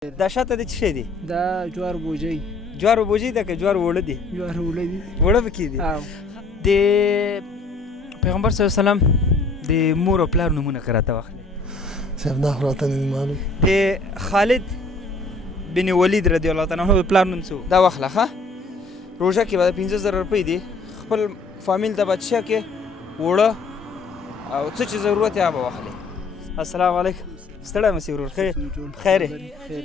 دا شاته د څه شی دی؟ دا جوار بوجۍ. جوار بوجۍ ده که جوار اوړه دی؟ جوار اوړه دي. اوړه پکې دي. د پیغمبر صلی الله علیه وسلم د مور او پلار نومونه که راته واخلئ. صاحب دا خو راته نه دي معلوم. د خالد بن ولید رضی الله تعالی عنه د پلار نوم څه و؟ دا واخله ښه. روژه کې به 15,000 روپۍ دي. خپل فامیل ته به څه کې اوړه او څه چې ضرورت یې هغه به واخلئ. السلام علیکم. ستړی مې سي ورور خیر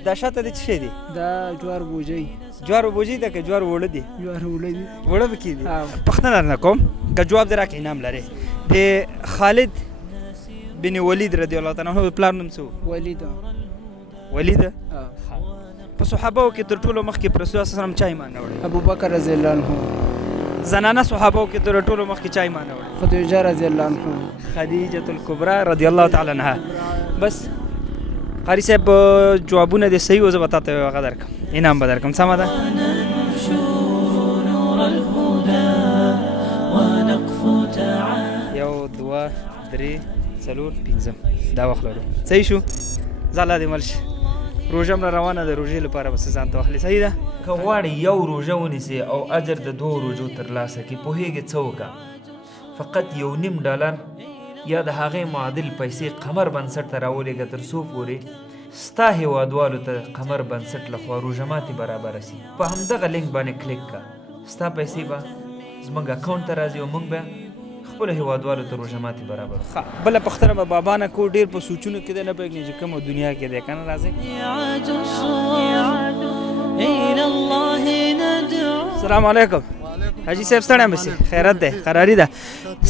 دا شاته د څه شی دی؟ دا جوار بوجۍ. جوار بوجۍ ده که جوار اوړه دی؟ جوار اوړه دي. اوړه پکې دي. پوښتنه درنه کوم که جواب دې راکړې انعام لرې. د خالد بن ولید رضی الله تعالی عنه د پلار نوم څه و؟ ولید. ولید. په صحابهو کې تر ټولو مخکې پر رسول الله صلی الله علیه وسلم چا ایمان راوړی؟ ابوبکر رضی الله عنه. زنانه صحابهو کې تر ټولو مخکې چا ایمان راوړی؟ خدیجه رضی الله عنها. خدیجة الکبرى رضی الله تعالی عنها. بس قاری صاحب جوابونه دې صحیح و، زه به تا ته هغه درکړم، انعام به درکړم. سمه ده؟ یو دوه درې څلور پنځم دا وخت لرو. صحیح شو؟ ځه الله دې مل شي. روژه هم را روانه ده، روژې لپاره به څه ځان ته واخلې. صحیح ده؟ که غواړې یو روژه ونیسې او اجر د 2 روژو ترلاسه کړې، پوهېږې څه وکړه؟ فقط $1.5 یا د هغې معادل پیسې قمر بنسټ ته راولېږه تر څو پورې ستا هېوادوالو ته قمر بنسټ لخوا روژه ماتې برابره سي. په همدغه لینک باندې کلیک کړه، ستا پیسې به زموږ اکاونټ ته راځي او موږ به خپلو هېوادوالو ته روژه ماتې برابر. بله پوښتنه به بابا نه کوو، ډېر په سوچونو کې دی، نه پوهېږي چې کومه دنیا کې دی که نه. راځئ. السلام علیکم. حاجي صاحب ستړی مه سې، خیرت دی، قراري ده.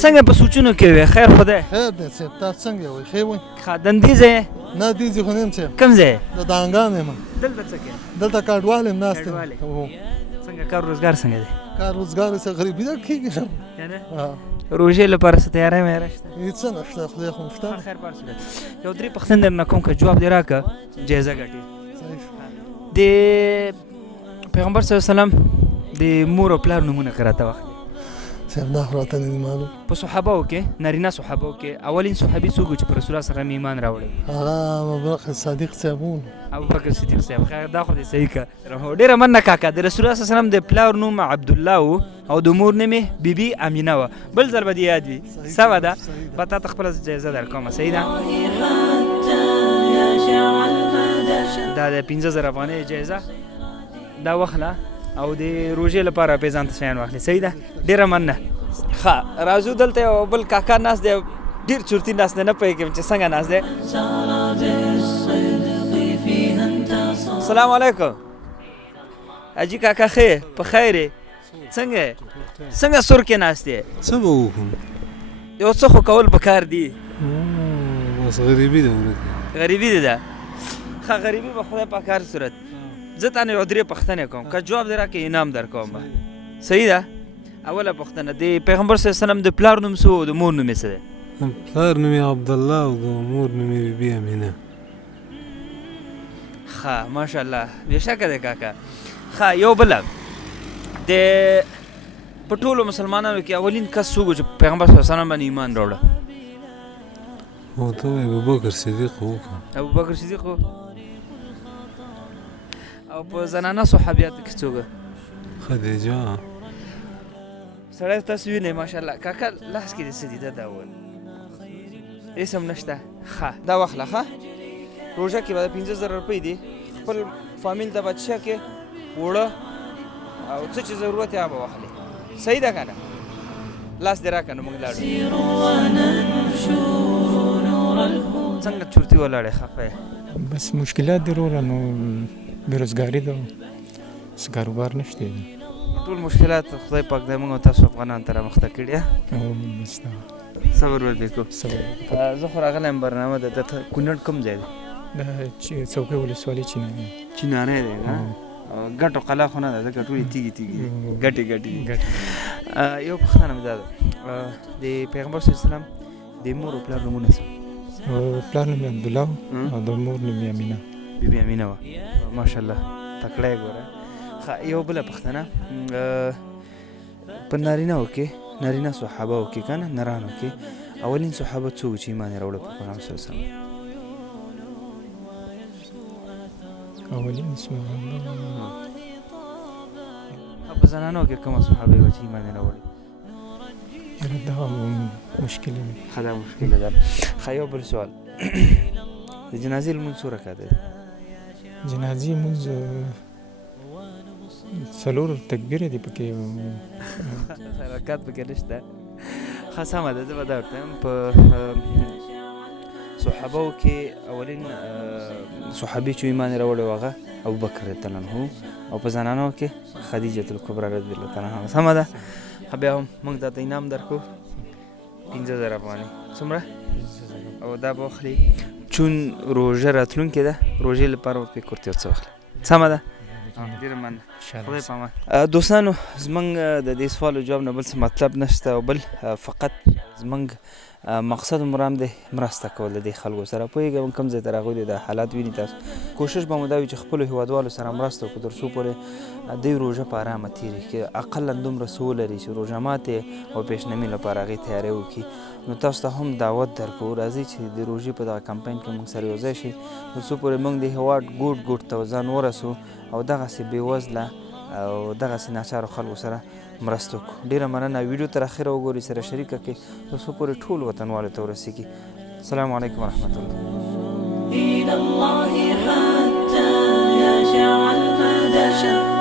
څنګه په سوچونو کې وې؟ خیر خو دی؟ خیر دی صاحب، تاسو څنګه وایي؟ ښه وایي؟ ښه دندې ځای نه دېځې خو نه یم صاحب. کوم ځای؟ د دانګام یم. دلته څه کوې؟ دلته کډوال یم ناست یم. څنګه کار روزګار څنګه دی؟ کار روزګار یې څه غریبي ده کېږي. روژې لپاره څه تیاری ویاری شته؟ هېڅ څه نشته، خدای خو شته. خیر په هر صورت یو 3 پوښتنې درنه کوم، که جواب دې راکړه جایزه ګټې. د پیغمبر صلی الله علیه وسلم د مور او پلار نومونه که راته واخلئ. صاحب دا خو راته نه دي معلوم. په صحابهو کې، نارینه صحابهو کې اولین صحابي څوک و چې په رسول الله سره ایمان راوړی؟ هغه ابوبکر صدیق صاحب و. ابوبکر صدیق صاحب. خیر دا خو دې صحیح کړه. ډېره مننه کاکا. د رسول الله صلی الله علیه وسلم د پلار نوم عبدالله و او د مور نوم یې بیبي امینه وه. بل ځل به دې یاد وي. سمه ده؟ به تا ته خپله جایزه درکومه. صحیح ده؟ دا د 15,000 افغانۍ جایزه دا واخله او د روژې لپاره پې ځان ته شیان واخلې. صحیح ده؟ ډېره مننه. ښه راځو، دلته یو بل کاکا ناست دی، ډېر چورتي ناست دی، نه پوهېږم چې څنګه ناست دی. السلام علیکم. حاجي کاکا ښه یې؟ په خیر یې؟ څنګه یې؟ څنګه سور کې ناست یې؟ څه به وکړم؟ یو څه خو کول پکار دي. بس غریبي ده ورته. غریبي دې ده؟ ښه غریبي به خدای پاک هر صورت. زه تا نه یو 3 پوښتنې کوم، که جواب دې راکړې انعام درکوم به. صحیح ده؟ اوله پوښتنه، د پیغمبر صلی الله علیه وسلم د پلار نوم څه و او د مور نوم یې څه دی؟ پلار نوم یې عبدالله او د مور نوم یې بیبي امینه. ښه ماشاءالله، بېشکه دی کاکا. ښه یو بله، د په ټولو مسلمانانو کې اولین کس څوک و چې پیغمبر صلی الله علیه وسلم باندې ایمان راوړه؟ او ته وایې ابوبکر صدیق وکړه. ابوبکر صدیق و. او په زنانه صحابیاتو کې څوک؟ خدیجه. سړی تاسو وینئ ماشاءالله. کاکا لاس کې دې څه دي؟ دا ول اسم نشته. ښه دا واخله. ښه روژه کې به 15,000 روپۍ دي. خپل فامیل ته به څه کې اوړه او څه چې ضرورت یې هغه به واخلې. صحیح ده که نه؟ لاس دې راکړه نو موږ لاړو. څنګه چورتي ولاړې؟ خفه یې؟ بس مشکلات دي وروره، نو بېروزګاري ده، کاروبار نشته. ټول مشکلات خدای پاک د موږ او تاسو افغانانو ته رامخته کړي. صبر ورته کو. زه خو راغلی یم برنامه ده. دلته کونړ کوم ځای دی؟ دا څوکۍ ولسوالي چینانۍ. چینانۍ دی نه؟ ګټو قلعه خو نه ده، ځکه ټولې تیږې تیږې ګټې ګټې. یو پوښتنه مې دا ده، د پیغمبر صلی الله علیه وسلم د مور او پلار نومونه څه؟ پلار نوم یې عبدالله او د مور نوم یې امینه. بیبي امینه وه. ماشاءالله تکړه یې ګوره. ښه یو بله پوښتنه، په نارینهو کې، نارینه صحابهو کې که نه نرانو کې اولین صحابه څوک چې ایمان یې راوړه په پیغمبر صلی الله علیه وسلم؟ اولین اسم په زنانو کې کومه صحابه وه چې ایمان یې راوړی؟ یاره دا مشکل دی. ښه دا مشکله ده. ښه یو بل سوال د جنازې لمونځ څو رکعته دی؟ جنازې مونځ 4 تکبیره دي پکې. حرکات پکې نشته. ښه سمه ده. زه به دا ورته وایم په صحابهو کې اولین صحابي چې ایمان یې راوړی و هغه ابوبکر رضی الله عنه او په زنانو کې خدیجة الکبرا رضی الله تعالی عنها. سمه ده. بیا هم موږ درته انعام درکړو 15,000 افغانۍ. څومره؟ او دا به واخلي چون روژه راتلونکې ده، روژې لپاره به پې کورتۍ څه واخلي. سمه ده. ډېره مننه. خدای په امان. دوستانو زموږ د دې سوال او جواب نه بل څه مطلب نشته او بل فقط زموږ مقصد و مرام دی مرسته کول د دې خلکو سره. پوهېږم کوم ځای ته راغلي دا حالات ویني تاسو. کوشش به مو دا وي چې خپلو هېوادوالو سره مرسته وکړو تر څو پورې دوی روژه په ارامه تېرې کړي، اقلا دومره څه ولري چې روژه ماتې او پیشنمي لپاره هغې تیاری وکړي. نو تاسو ته هم دعوت درکوو راځئ چې د روژې په دغه کمپاین کې موږ سره یو ځای شي تر څو پورې موږ د هېواد ګوټ ګوټ ته ځان ورسو او دغسې بېوزله او دغسې ناچارو خلکو سره مرسته وکړو. ډېره مننه. ویډیو تر اخره وګورئ، سره شریکه کړئ تر څو پورې ټولو وطنوالو ته ورسیږي. السلام علیکم ورحمة الله. إلى الله حتى يشع المدى